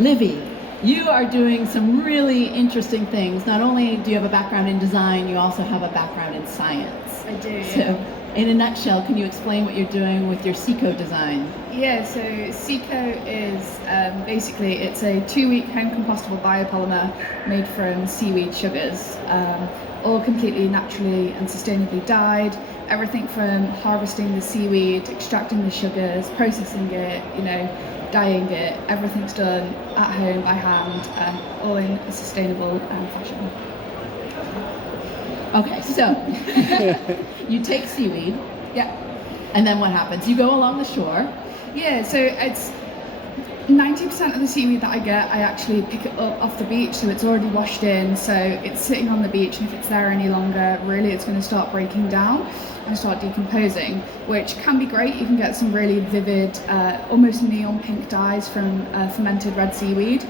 Livy, you are doing some really interesting things. Not only do you have a background in design, you also have a background in science. I do. So, in a nutshell, can you explain what you're doing with your Seco design? Yeah, so Seco is basically, it's a 2-week home compostable biopolymer made from seaweed sugars, all completely naturally and sustainably dyed. Everything from harvesting the seaweed, extracting the sugars, processing it, dyeing it, everything's done at home by hand, all in a sustainable fashion. Okay, so you take seaweed, Yeah. and then what happens? You go along the shore. Yeah, so it's 90% of the seaweed that I get, I actually pick it up off the beach, so it's already washed in, so it's sitting on the beach, and if it's there any longer, really it's going to start breaking down and start decomposing, which can be great. You can get some really vivid, almost neon pink dyes from fermented red seaweed,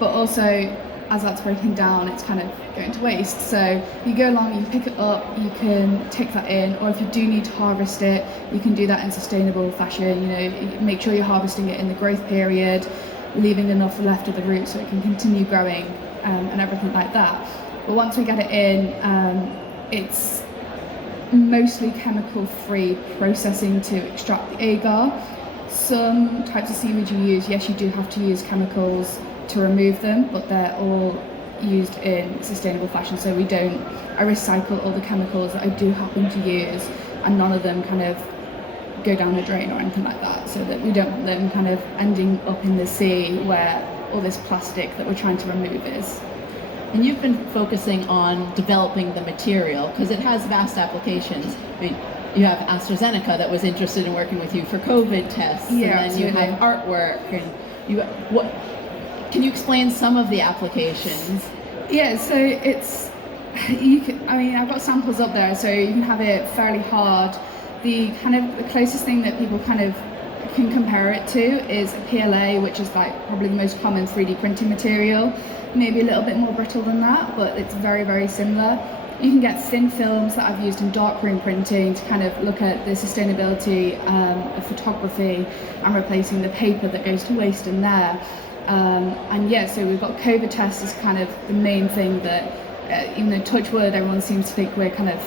but also as that's breaking down, it's kind of going to waste. So you go along, you pick it up, you can take that in, or if you do need to harvest it, you can do that in sustainable fashion. Make sure you're harvesting it in the growth period, leaving enough left of the root so it can continue growing, and everything like that. But once we get it in, it's mostly chemical-free processing to extract the agar. Some types of seaweed you use, yes, you do have to use chemicals to remove them, but they're all used in sustainable fashion, so I recycle all the chemicals that I do happen to use, and none of them kind of go down a drain or anything like that, so that we don't want them kind of ending up in the sea where all this plastic that we're trying to remove is. And you've been focusing on developing the material because it has vast applications. I mean, you have AstraZeneca that was interested in working with you for COVID tests, yeah, and then you have artwork, and can you explain some of the applications? Yeah, so I've got samples up there, so you can have it fairly hard. The closest thing that people kind of can compare it to is PLA, which is like probably the most common 3D printing material. Maybe a little bit more brittle than that, but it's very, very similar. You can get thin films that I've used in darkroom printing to kind of look at the sustainability of photography and replacing the paper that goes to waste in there. So we've got COVID tests as kind of the main thing that, even though touch wood, everyone seems to think we're kind of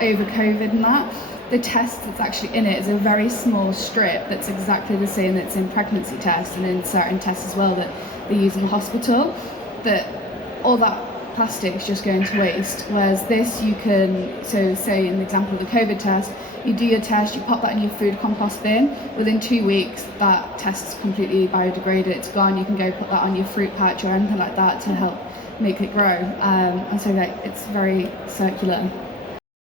over COVID and that. The test that's actually in it is a very small strip that's exactly the same that's in pregnancy tests and in certain tests as well that they use in the hospital, that all that plastic is just going to waste. Whereas this, you can, so say in the example of the COVID test, you do your test, you pop that in your food compost bin. Within 2 weeks, that test is completely biodegraded, it's gone. You can go put that on your fruit patch or anything like that to help make it grow. And so it's very circular.